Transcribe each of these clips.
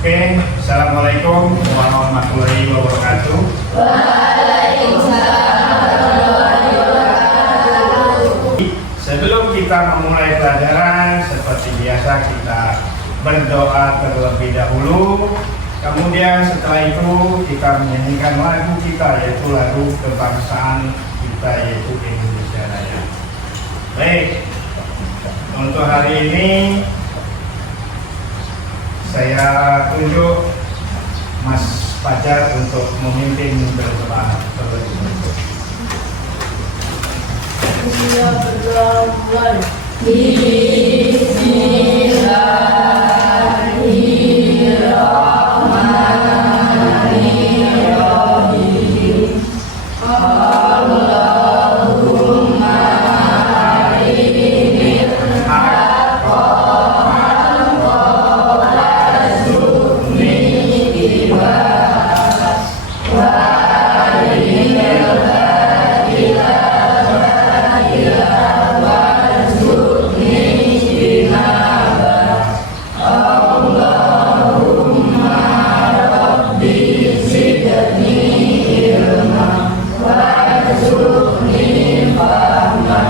Oke, Assalamualaikum warahmatullahi wabarakatuh. Waalaikumsalam warahmatullahi wabarakatuh. Sebelum kita memulai pelajaran, seperti biasa kita berdoa terlebih dahulu. Kemudian setelah itu kita menyanyikan lagu kita, yaitu lagu kebangsaan kita, yaitu Indonesia Raya. Baik, untuk hari ini saya tunjuk Mas Fajar untuk memimpin berdoa terlebih dahulu. Bismillahirrahmanirrahim. Allahumma arinil haqqa haqqan warzuqni ittiba'ah wa arinil batila batila warzuqni ijtinabah. Allahumma rabbi zidni ilma warzuqni fahma.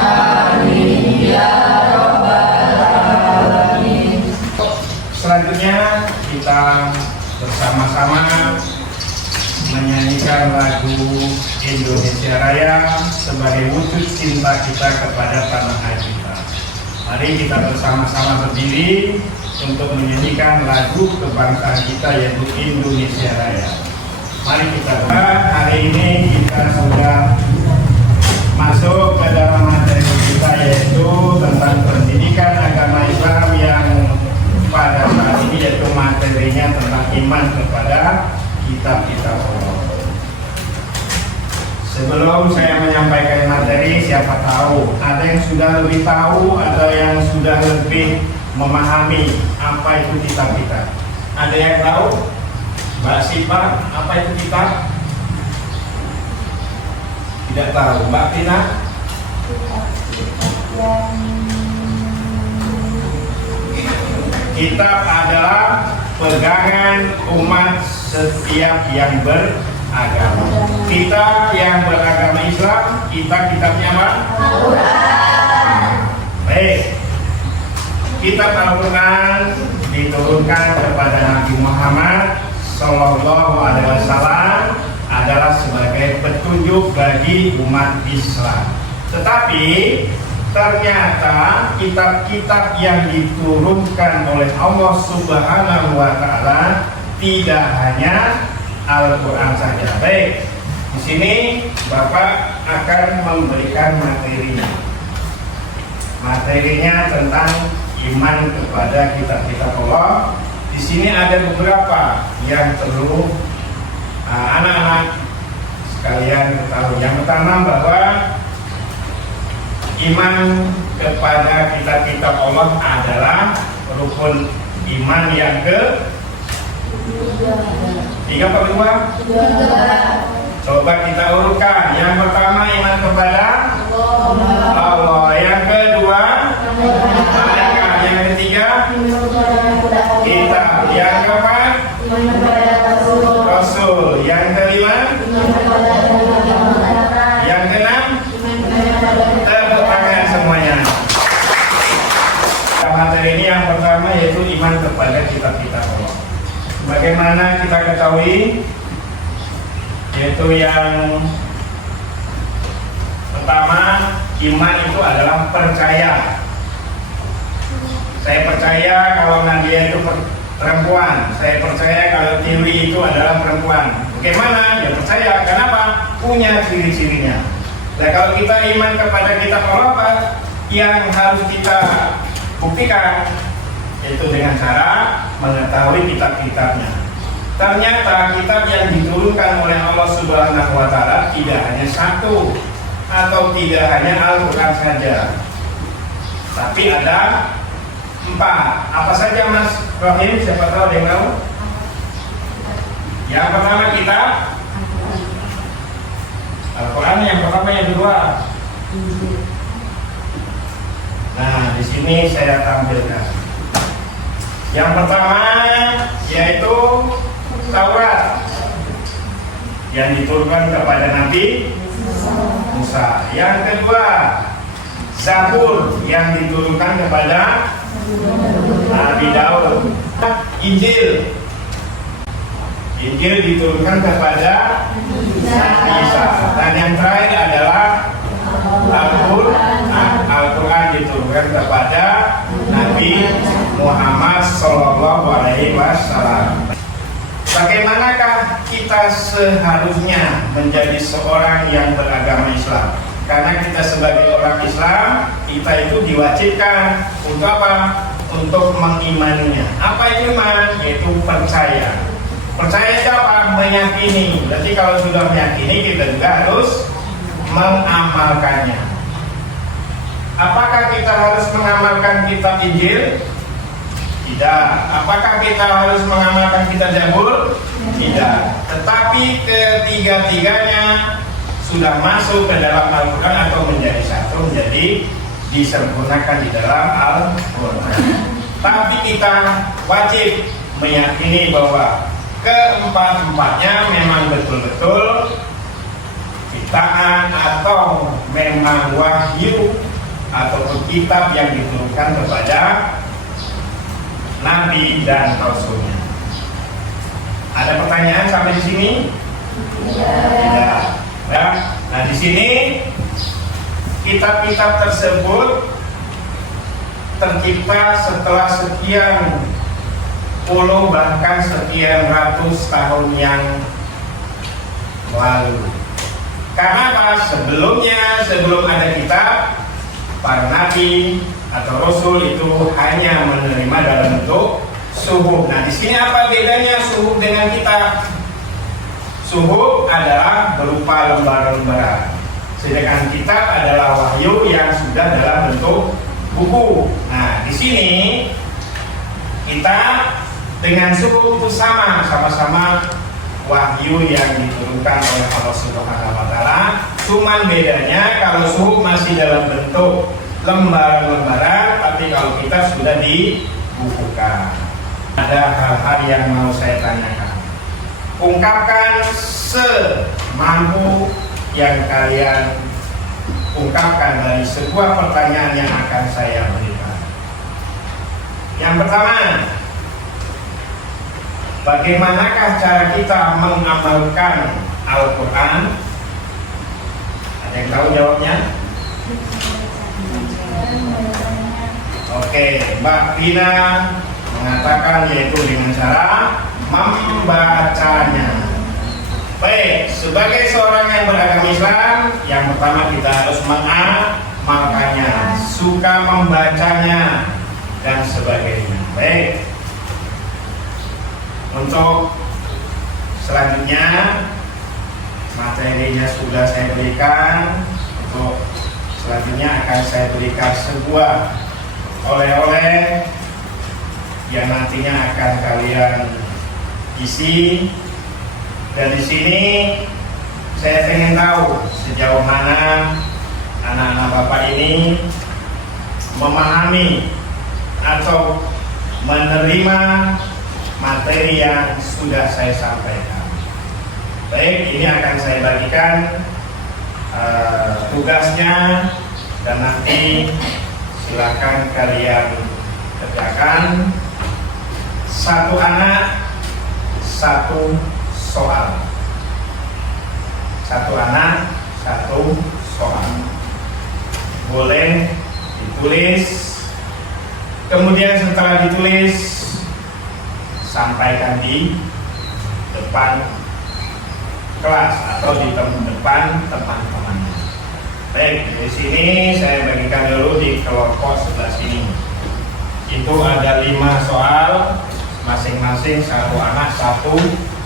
Amin ya rabbal alamin. Selanjutnya kita bersama-sama menyanyikan lagu Indonesia Raya sebagai wujud cinta kita kepada tanah air kita. Mari kita bersama-sama berdiri untuk menyanyikan lagu kebangsaan kita, yaitu Indonesia Raya. Mari kita hari ini kita sudah masuk ke dalam materi kita, yaitu tentang pendidikan agama Islam yang pada saat ini, yaitu materinya tentang iman kepada kitab-kitab Allah. Sebelum saya menyampaikan materi, siapa tahu ada yang sudah lebih tahu atau yang sudah lebih memahami apa itu kitab-kitab. Ada yang tahu? Mbak Sipa, apa itu kitab? Tidak tahu. Mbak Tina? Kitab adalah pegangan umat setiap yang beragama. Kita yang beragama Islam, kitabnya apa? Al-Quran. Baik. Kitab Al-Quran diturunkan kepada Nabi Muhammad Sallallahu Alaihi Wasallam adalah sebagai petunjuk bagi umat Islam. Tetapi ternyata kitab-kitab yang diturunkan oleh Allah Subhanahu wa Ta'ala tidak hanya Al-Quran saja. Baik, di sini Bapak akan memberikan materinya. Materinya tentang iman kepada kitab-kitab Allah. Di sini ada beberapa yang perlu anak-anak sekalian ketahui. Yang pertama bahwa iman kepada kitab-kitab Allah adalah rukun iman yang tiga atau dua? Coba kita urutkan. Yang pertama iman kepada Allah. Yang kedua malaikat. Yang ketiga kitab. Yang keempat Rasul. Yang kelima, yang keenam, tepuk tangan semuanya. Materi ini yang pertama yaitu iman kepada kitab-kitab Allah. Bagaimana kita ketahui, yaitu yang pertama, iman itu adalah percaya. Saya percaya kalau Nadia itu perempuan. Saya percaya kalau Tiwi itu adalah perempuan. Bagaimana? Ya percaya. Kenapa? Punya ciri-cirinya. Nah, kalau kita iman kepada kitab Allah, yang harus kita buktikan yaitu dengan cara mengetahui kitab-kitabnya. Ternyata kitab yang diturunkan oleh Allah Subhanahu wa Ta'ala tidak hanya satu atau tidak hanya Al-Quran saja, tapi ada 4. Apa saja Mas Rohim? Siapa tahu ada yang tahu? Yang pertama kitab Al-Quran, yang pertama, yang kedua. Nah, di sini saya tampilkan. Yang pertama yaitu Taurat yang diturunkan kepada Nabi Musa. Yang kedua, Zabur yang diturunkan kepada Nabi Daud. Injil diturunkan kepada Nabi Isa. Dan yang terakhir adalah Al-Quran diturunkan kepada Nabi Muhammad SAW. Bagaimanakah kita seharusnya menjadi seorang yang beragama Islam? Karena kita sebagai orang Islam, kita itu diwajibkan untuk apa? Untuk mengimaninya. Apa itu iman? Yaitu percaya. Percaya itu apa? Meyakini. Berarti kalau sudah meyakini, kita juga harus mengamalkannya. Apakah kita harus mengamalkan kitab Injil? Tidak. Apakah kita harus mengamalkan kitab Zabur? Tidak. Tetapi ketiga-tiganya sudah masuk ke dalam Al-Quran atau menjadi satu, menjadi disempurnakan di dalam Al-Quran. Tapi kita wajib meyakini bahwa keempat-empatnya memang betul-betul ciptaan atau memang wahyu ataupun kitab yang diturunkan kepada Nabi dan Rasulnya. Ada pertanyaan sampai di sini? Tidak. Nah, di sini kitab-kitab tersebut tercipta setelah sekian puluh bahkan sekian ratus tahun yang lalu. Karena apa? Sebelum ada kitab, para nabi atau rasul itu hanya menerima dalam bentuk suhuf. Nah, di sini apa bedanya suhuf dengan kitab? Suhuf adalah berupa lembar-lembaran, sedangkan kitab adalah wahyu yang sudah dalam bentuk buku. Nah, di sini kita dengan suhuf itu sama-sama wahyu yang diturunkan oleh Allah Subhanahu wa taala. Cuman bedanya kalau suhuf masih dalam bentuk lembaran-lembaran, tapi kalau kitab sudah dibukukan. Ada hal-hal yang mau saya tanyakan. Ungkapkan semampu yang kalian ungkapkan dari sebuah pertanyaan yang akan saya berikan. Yang pertama, bagaimanakah cara kita mengamalkan Al-Quran? Ada yang tahu jawabnya? Oke, Mbak Vina mengatakan yaitu dengan cara membacanya. Baik, sebagai seorang yang beragama Islam, yang pertama kita harus mengamalkannya, suka membacanya dan sebagainya. Baik. Untuk selanjutnya materinya sudah saya berikan. Untuk selanjutnya akan saya berikan sebuah oleh-oleh yang nantinya akan kalian isi. Dan di sini saya ingin tahu sejauh mana anak-anak Bapak ini memahami atau menerima materi yang sudah saya sampaikan. Baik, ini akan saya bagikan tugasnya dan nanti silakan kalian kerjakan. Satu anak, satu soal. Satu anak, satu soal. Boleh ditulis. Kemudian setelah ditulis, sampaikan di depan kelas atau di depan teman-temannya. Baik, di sini saya bagikan dulu di kelompok sebelah sini. Itu ada 5 soal, masing-masing satu anak satu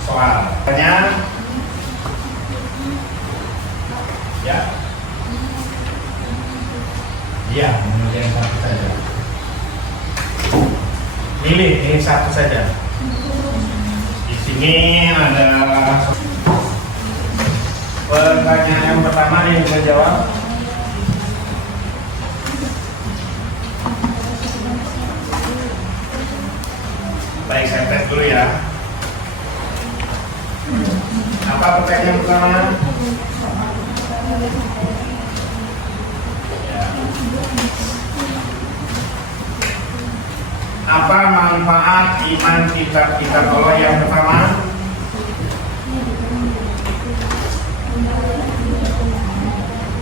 soal. Tanya? Ya. Iya, kemudian satu saja. Pilih ini satu saja. Di sini ada pertanyaan yang pertama yang bisa jawab. Baik, saya tes dulu ya. Apa pertanyaan pertama? Apa manfaat iman kitab-kitab Allah yang pertama?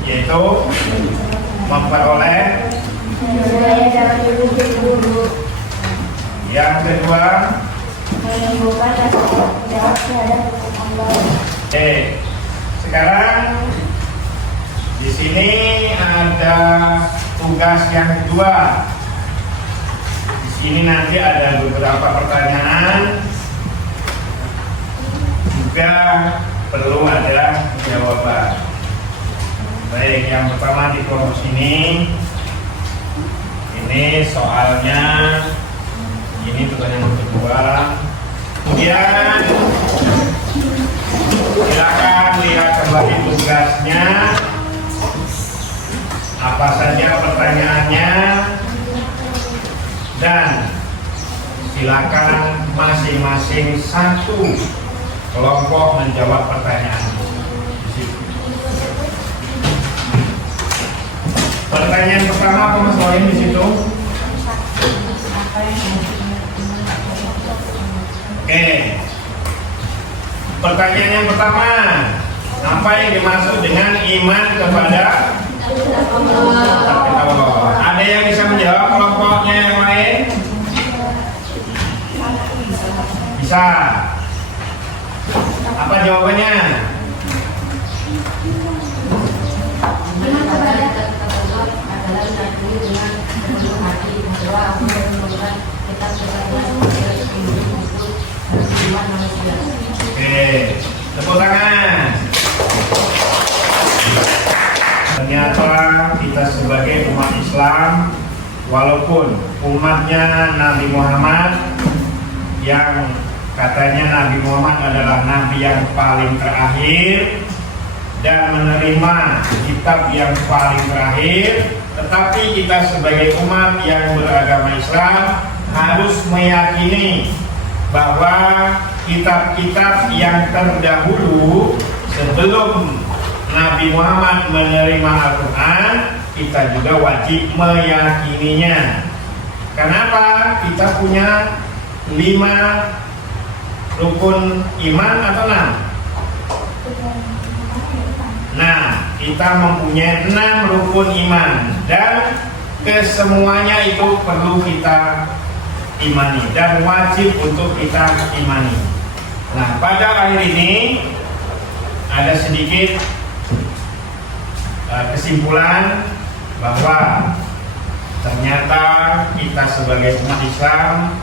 Yaitu memperoleh. Yang kedua, sekarang di sini ada tugas yang kedua. Di sini nanti ada beberapa pertanyaan, juga perlu ada jawaban. Baik, yang pertama di kelompok ini soalnya, ini tugas yang kedua. Kemudian silakan lihat kembali tugasnya, apa saja pertanyaannya, dan silakan masing-masing satu kelompok menjawab pertanyaan. Pertanyaan pertama apa Mas Wahid di situ? Oke. Pertanyaan yang pertama, apa yang dimaksud dengan iman kepada Allah? Ada yang bisa menjawab kelompoknya yang lain? Bisa. Apa jawabannya? Oke, tepuk tangan. Ternyata kita sebagai umat Islam, walaupun umatnya Nabi Muhammad, yang katanya Nabi Muhammad adalah Nabi yang paling terakhir dan menerima kitab yang paling terakhir, tetapi kita sebagai umat yang beragama Islam harus meyakini bahwa kitab-kitab yang terdahulu sebelum Nabi Muhammad menerima Al-Quran, kita juga wajib meyakininya. Kenapa? Kita punya 5 rukun iman atau 6? Nah, kita mempunyai 6 rukun iman, dan kesemuanya itu perlu kita imani dan wajib untuk kita imani. Nah, pada akhir ini ada sedikit kesimpulan bahwa ternyata kita sebagai umat Islam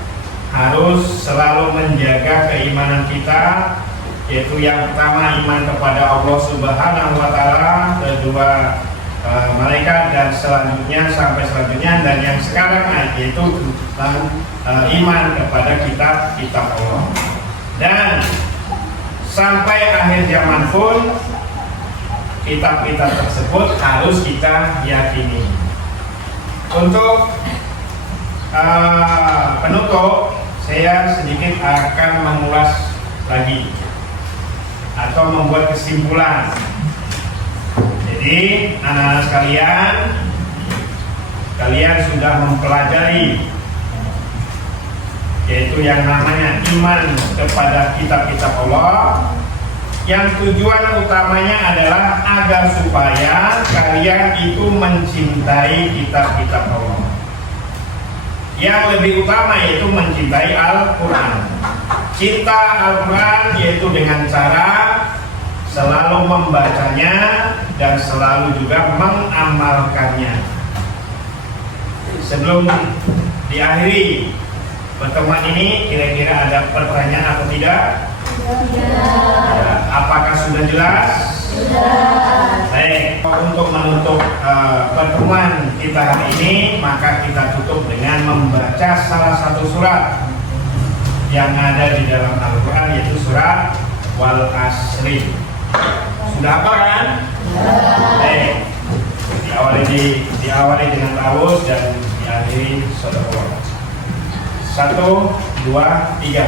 harus selalu menjaga keimanan kita, yaitu yang pertama iman kepada Allah Subhanahu wa Ta'ala, kedua malaikat, dan selanjutnya sampai selanjutnya, dan yang sekarang yaitu iman kepada kitab Allah. Dan sampai akhir zaman pun kitab-kitab tersebut harus kita yakini. Untuk penutup, saya sedikit akan mengulas lagi atau membuat kesimpulan. Jadi anak-anak sekalian, kalian sudah mempelajari yaitu yang namanya iman kepada kitab-kitab Allah, yang tujuan utamanya adalah agar supaya kalian itu mencintai kitab-kitab Allah. Yang lebih utama yaitu mencintai Al-Quran. Cinta Al-Quran yaitu dengan cara selalu membacanya dan selalu juga mengamalkannya. Sebelum diakhiri pertemuan ini, kira-kira ada pertanyaan atau tidak? Ya, apakah sudah jelas? Sudah. Baik, untuk menutup pertemuan kita hari ini, maka kita tutup dengan membaca salah satu surat yang ada di dalam Al-Quran, yaitu surat Wal Asri. Sudah apa kan? Baik, diawali dengan ta'awudz dan diakhiri shadaqallah. 1, 2, 3.